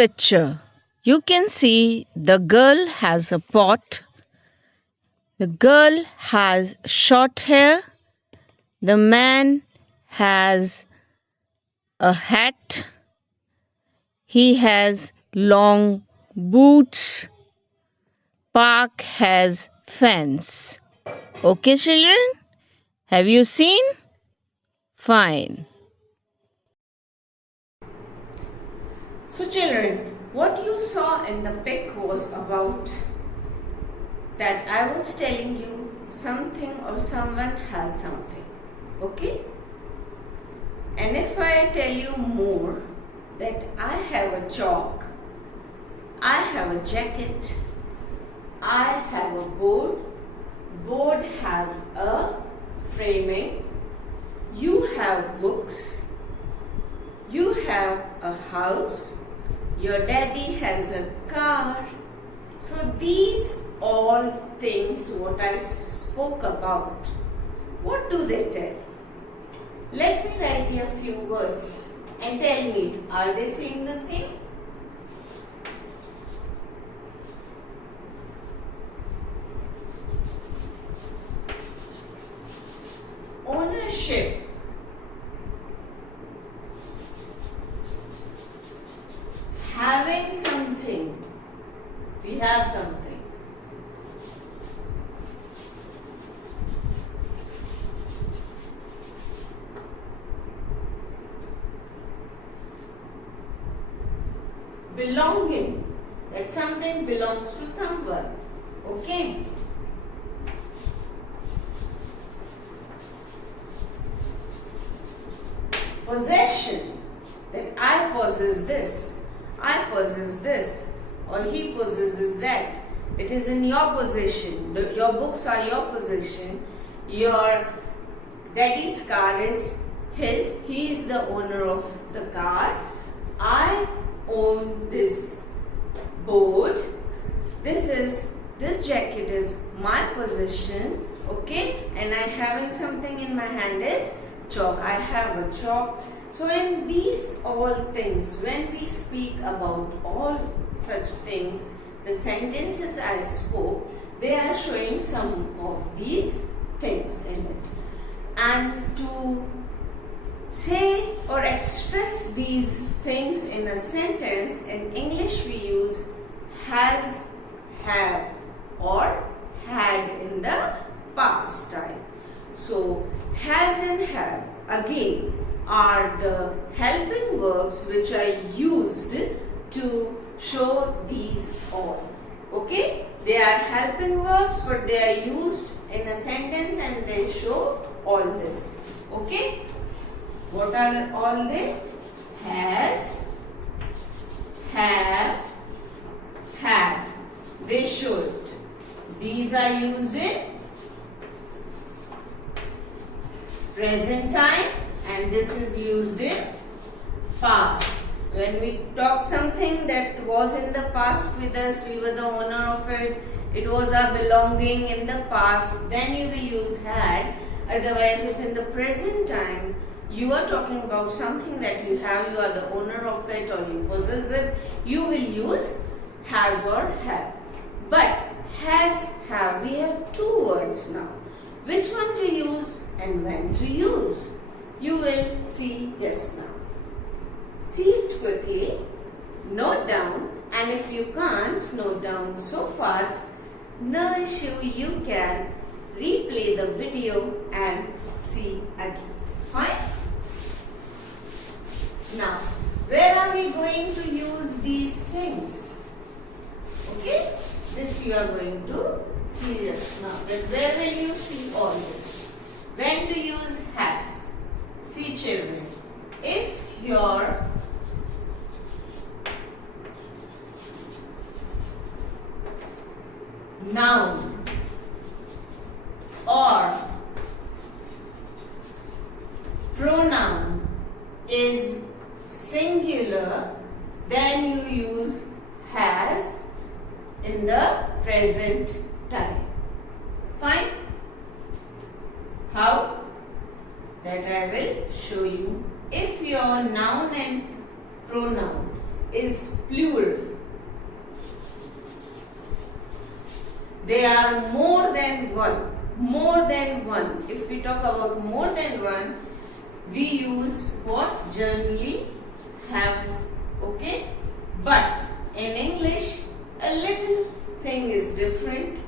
picture, you can see the girl has a pot. The girl has short hair. The man has a hat. He has long boots. Park has fence. Okay, children? Have you seen? Fine. So children, what you saw in the pic was about that I was telling you something or someone has something. Okay? And if I tell you more that I have a chalk, I have a jacket, I have a board, board has a framing, you have books, you have a house, your daddy has a car. So these all things what I spoke about, what do they tell? Let me write here a few words and tell me, are they saying the same? Ownership, having something, we have something. Belonging, that something belongs to someone. Okay? Possession, that I possess this, I possess this, or he possesses that. It is in your possession. Your books are your possession. Your daddy's car is his. He is the owner of the car. I own this board. This jacket is my possession. Okay, and I having something in my hand is chalk. I have a chalk. So in these all things, when we speak about all such things, the sentences I spoke, they are showing some of these things in it. And to say or express these things in a sentence, in English we use has, have or had in the past time. So has and have again are the helping verbs which are used to show these all. Okay? They are helping verbs but they are used in a sentence and they show all this. Okay? What are all they? Has, have, had. They show it. These are used in present time and this is used in past. When we talk something that was in the past with us, we were the owner of it, it was our belonging in the past, then you will use had. Otherwise, if in the present time you are talking about something that you have, you are the owner of it or you possess it, you will use has or have. But has, have, we have two words now. Which one to use and when to use? You will see just now. See it quickly, note down, and if you can't note down so fast, no issue, you can replay the video and see again. Fine? Now, where are we going to use these things? Okay? This you are going to see just now. That where will you see all this? When to use has? See children, if your noun or pronoun is singular, then you use has in the present time. Fine? How? That I will show you. If your noun and pronoun is plural. They are more than one. More than one. If we talk about more than one, we use what? Generally have. Okay? But in English, a little thing is different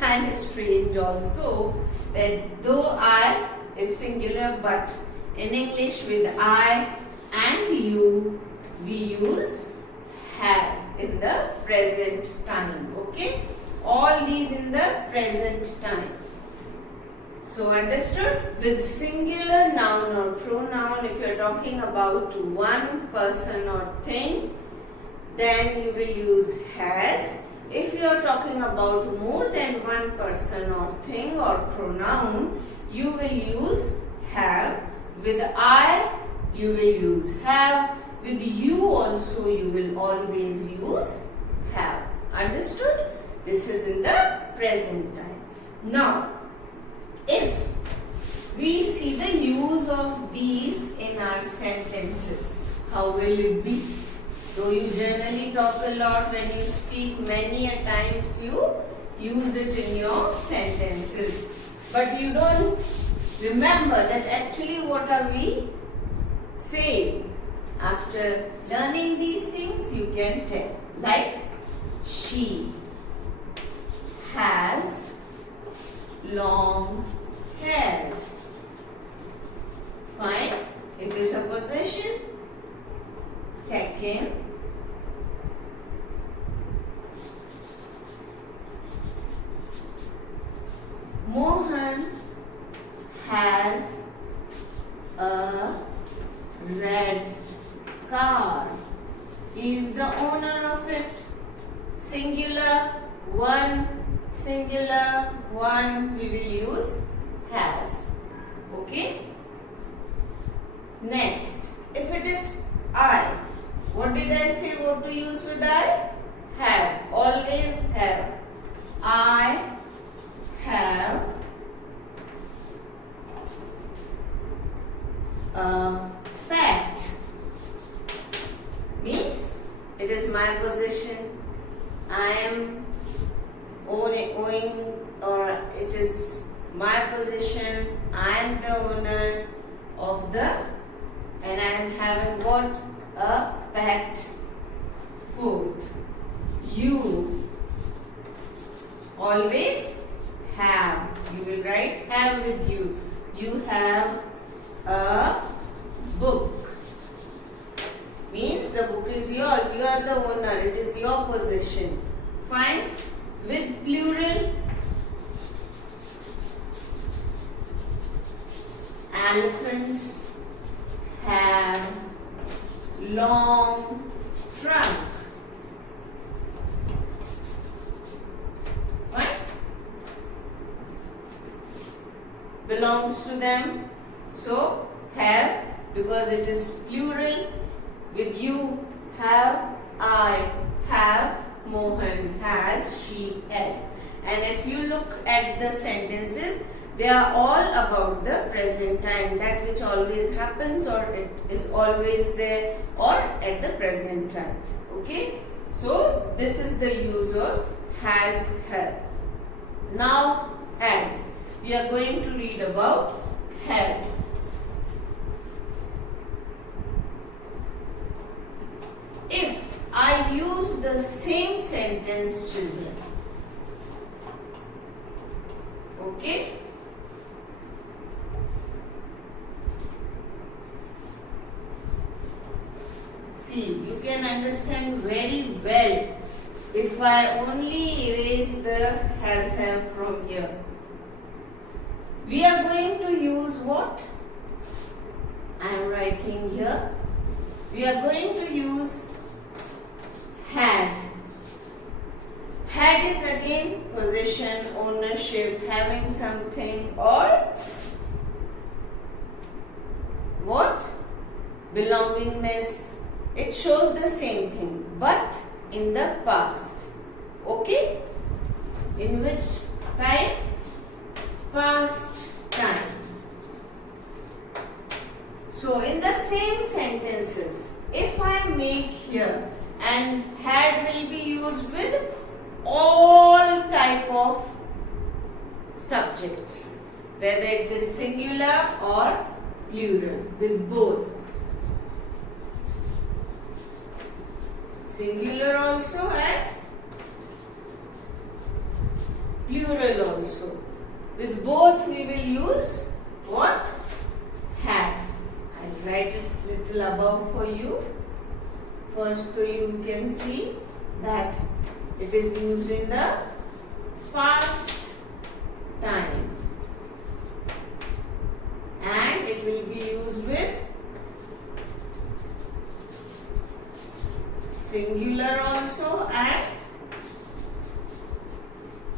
and strange also, that though I is singular, but in English with I and you, we use have in the present time. Okay? All these in the present time. So understood? With singular noun or pronoun, if you are talking about one person or thing, then you will use has. If you are talking about more than one person or thing or pronoun, you will use have. With I, you will use have. With you also, you will always use have. Understood? This is in the present time. Now, if we see the use of these in our sentences, how will it be? Though you generally talk a lot, when you speak, many a times you use it in your sentences. But you don't remember that actually what are we saying. After learning these things, you can tell. Like, she has long hair. Fine. It is a possession. Second, Mohan has a red car. He is the owner of it. Singular, one, we will use has. Okay? Next, if it is I, what did I say what to use with I? Have. Always have. I have a pet. Means it is my possession. I am owning, or it is my possession. I am the owner of the, and I am having what? A pet. Fourth, you always have. You will write have with you. You have a book. Means the book is yours. You are the owner. It is your possession. Fine. With plural, elephants have long trunk. Fine. Belongs to them. So have, because it is plural. With you, have, I have, Mohan has, she has. And if you look at the sentences, they are all about the present time, that which always happens or it is always there or at the present time. Okay? So, this is the use of has, have. Now, had. We are going to read about had. If I use the same sentence, children, okay? See, you can understand very well if I only erase the has have from here. We are going to use what? I am writing here. We are going to use had. Had is again possession, ownership, having something, or what? Belongingness. It shows the same thing, but in the past. Okay? In which time? Past time. So, in the same sentences, if I make here, and had will be used with all type of subjects, whether it is singular or plural, with both. Singular also and plural also. With both we will use what? Had. I'll write it little above for you. First, so you can see that it is used in the past time, and it will be used with singular also and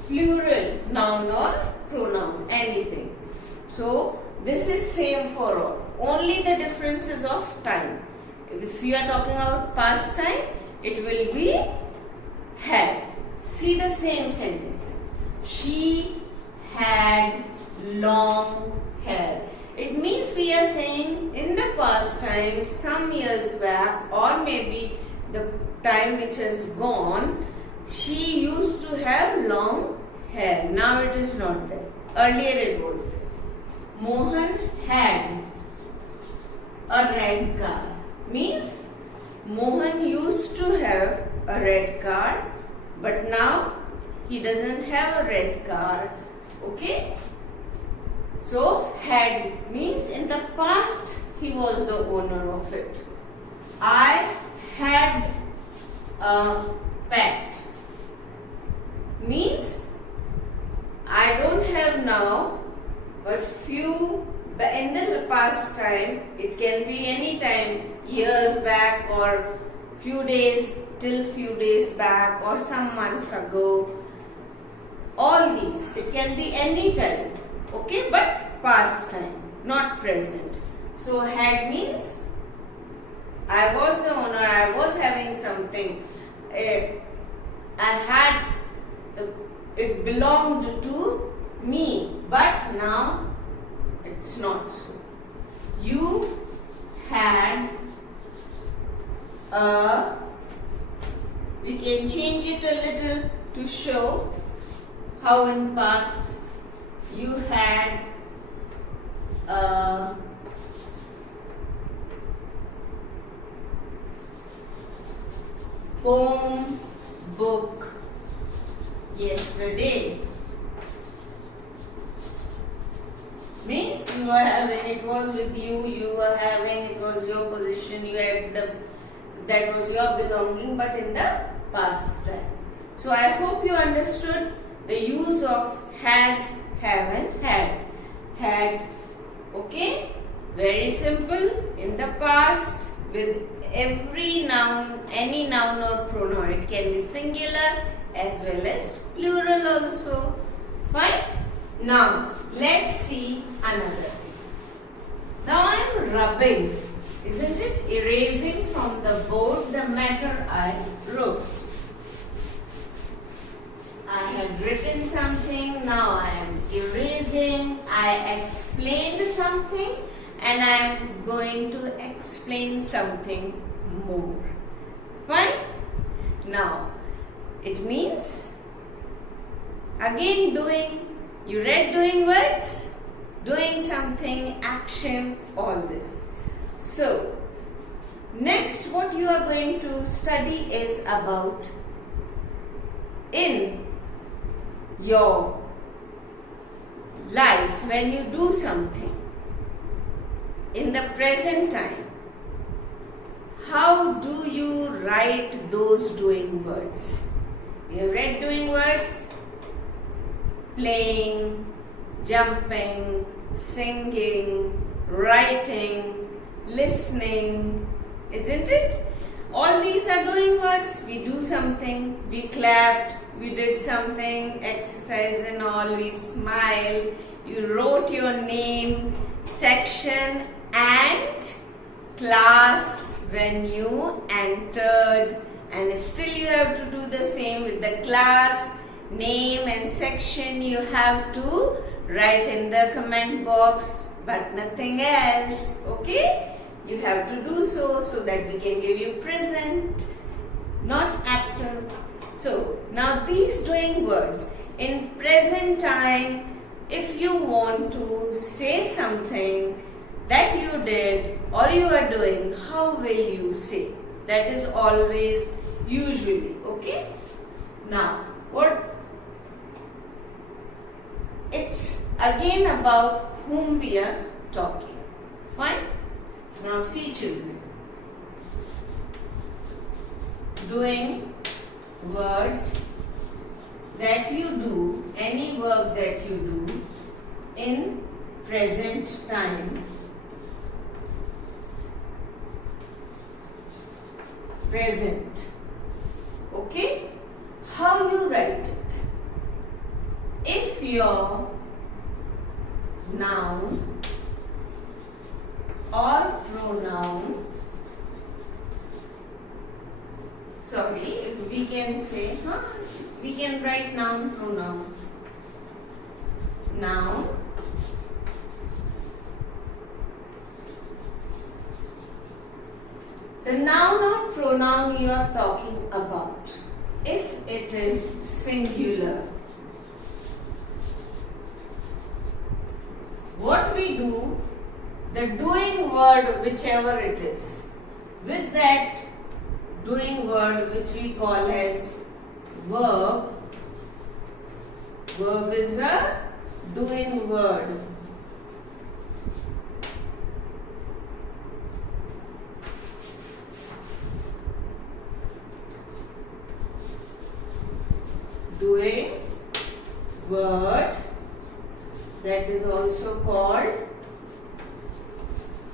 plural, noun or pronoun, anything. So this is same for all. Only the differences of time. If you are talking about past time, it will be had. See the same sentence. She had long hair. It means we are saying in the past time, some years back, or maybe the time which has gone, she used to have long hair. Now it is not there. Earlier it was there. Mohan had a red car. Means Mohan used to have a red car, but now he doesn't have a red car. Okay? So had means in the past he was the owner of it. I had a pet. Means I don't have now, but few in the past time, it can be any time, years back or few days till few days back or some months ago. All these, it can be any time, okay, but past time, not present. So had means I was the owner, I was having something, I had, it belonged to me, but now it's not so. You had a, we can change it a little to show how in past you had a poem book yesterday. Means you are having, it was with you, you were having, it was your position, you had the, that was your belonging, but in the past time. So I hope you understood the use of has, have and had. Had, okay? Very simple. In the past, with every noun, any noun or pronoun, it can be singular as well as plural also. Fine? Now, let's see another thing. Now I am rubbing, isn't it? Erasing from the board the matter I wrote. I had written something, now I am erasing. I explained something and I am going to explain something more. Fine? Now, it means again doing. You read doing words, doing something, action, all this. So, next what you are going to study is about in your life when you do something in the present time. How do you write those doing words? You have read doing words? Playing, jumping, singing, writing, listening, isn't it? All these are doing words. We do something, we clapped, we did something, exercise and all, we smiled, you wrote your name, section and class when you entered, and still you have to do the same with the class. Name and section you have to write in the comment box, but nothing else. Okay? you have to do so that we can give you present, not absent. So now these doing words in present time, if you want to say something that you did or you are doing, how will you say? That is always usually, okay? Now, what? It's again about whom we are talking. Fine? Now see children. Doing words that you do, any work that you do in present time. Present. Okay? How you write it? If your noun or pronoun, if we can say, we can write noun, pronoun. Noun, the noun or pronoun you are talking about, if it is singular, what we do, the doing word whichever it is, with that doing word which we call as verb, verb is a doing word. Doing word, that is also called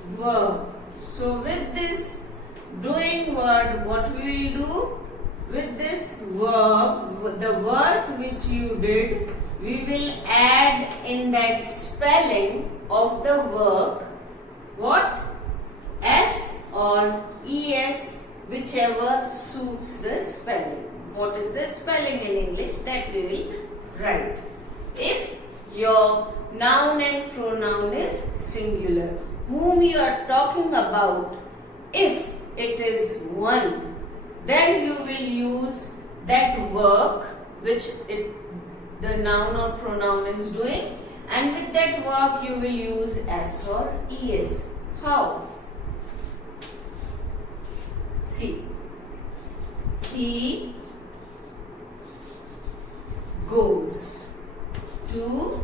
verb. So with this doing word, what we will do? With this verb, the work which you did, we will add in that spelling of the work, what? S or ES, whichever suits the spelling. What is the spelling in English? That we will write. If your noun and pronoun is singular, whom you are talking about, if it is one, then you will use that work which the noun or pronoun is doing, and with that work you will use S or ES. How? See, he goes to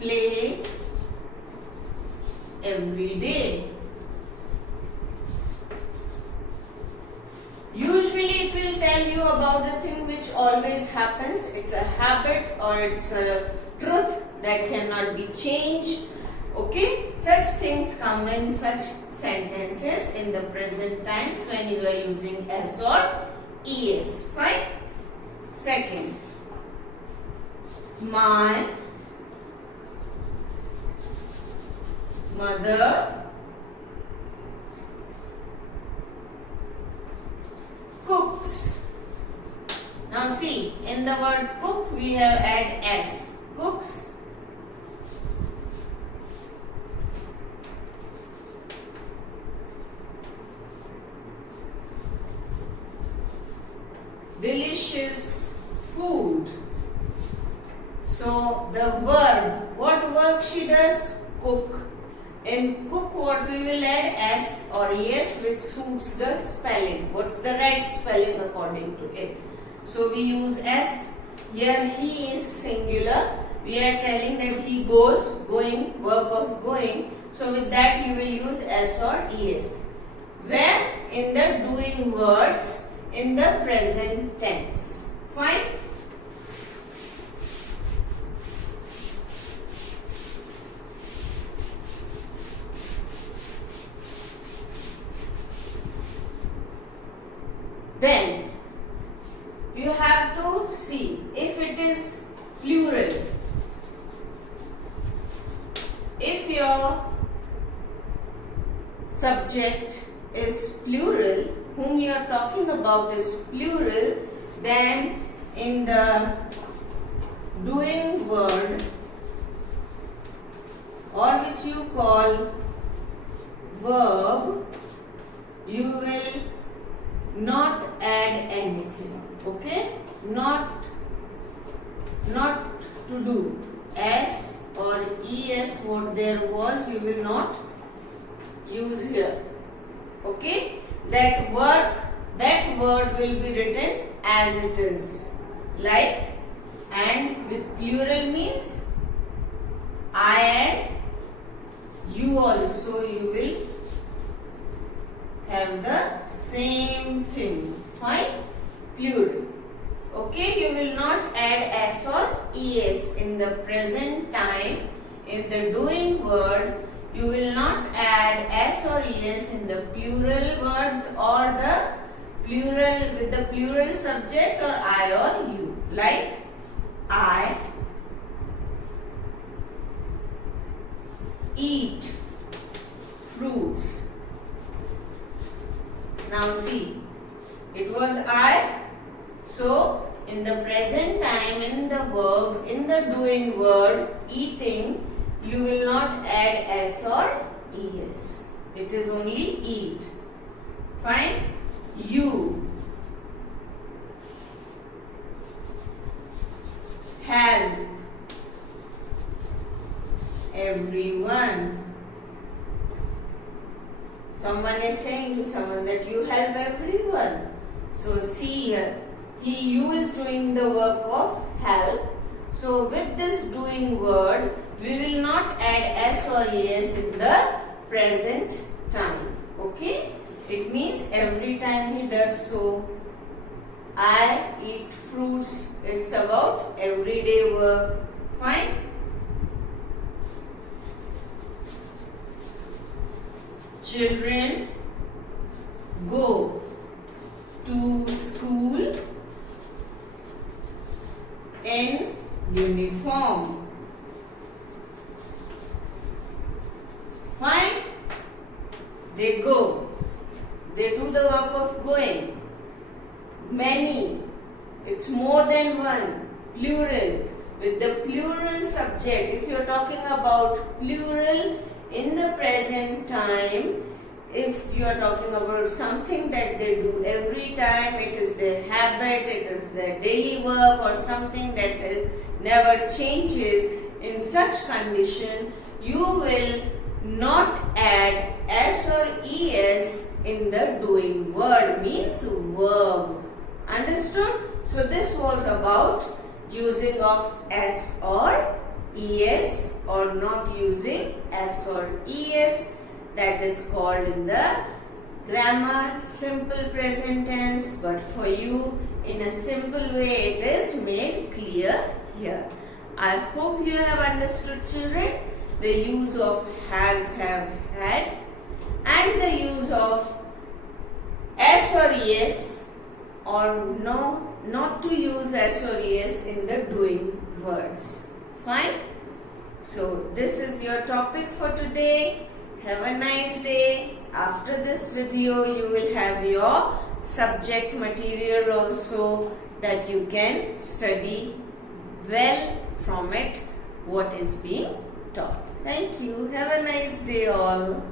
play every day. Usually it will tell you about the thing which always happens. It's a habit or it's a truth that cannot be changed. Okay? Such things come in such sentences in the present times when you are using S or ES. Fine? Second, my mother cooks. Now see, in the word cook we have add S. Cooks. Delicious food. So the verb, what work she does? Cook. In cook, what we will add? S or ES, which suits the spelling. What's the right spelling according to it? So we use S. Here he is singular. We are telling that he goes, going, work of going. So with that you will use S or ES. Where? In the doing words in the present tense. Fine? Then you have to see if it is plural. If your subject is plural, whom you are talking about is plural, then in the doing word, or which you call verb, you will not add anything. Okay? Not to do. S or es, what there was, you will not use here. Okay? That word will be written as it is. Like, and with plural means I and you also, you will have the same thing. Fine? Plural. Okay, you will not add s or es in the present time. In the doing word, you will not add s or es in the plural words or the plural with the plural subject or I or you. Like, I eat fruits. Now see, it was I. So, in the present time, in the verb, in the doing word, eating, you will not add s or es. It is only eat. Fine? You help everyone. Someone is saying to someone that you help everyone. So see here, you is doing the work of help. So with this doing word, we will not add s or es in the present time. Okay? It means every time he does so. I eat fruits. It's about everyday work. Fine? Children go to school in uniform. Fine? They go. They do the work of going. Many. It's more than one. Plural. With the plural subject, if you are talking about plural in the present time, if you are talking about something that they do every time, it is their habit, it is their daily work or something that never changes, in such condition, you will not add s or es in the doing word, means verb. Understood? So this was about using of s or es or not using s or es. That is called in the grammar simple present tense, but for you in a simple way it is made clear here. I hope you have understood, children, the use of has, have, had and the use of s or es or no, not to use s or es in the doing words. Fine? So this is your topic for today. Have a nice day. After this video, you will have your subject material also that you can study well from it what is being taught. Thank you. Have a nice day all.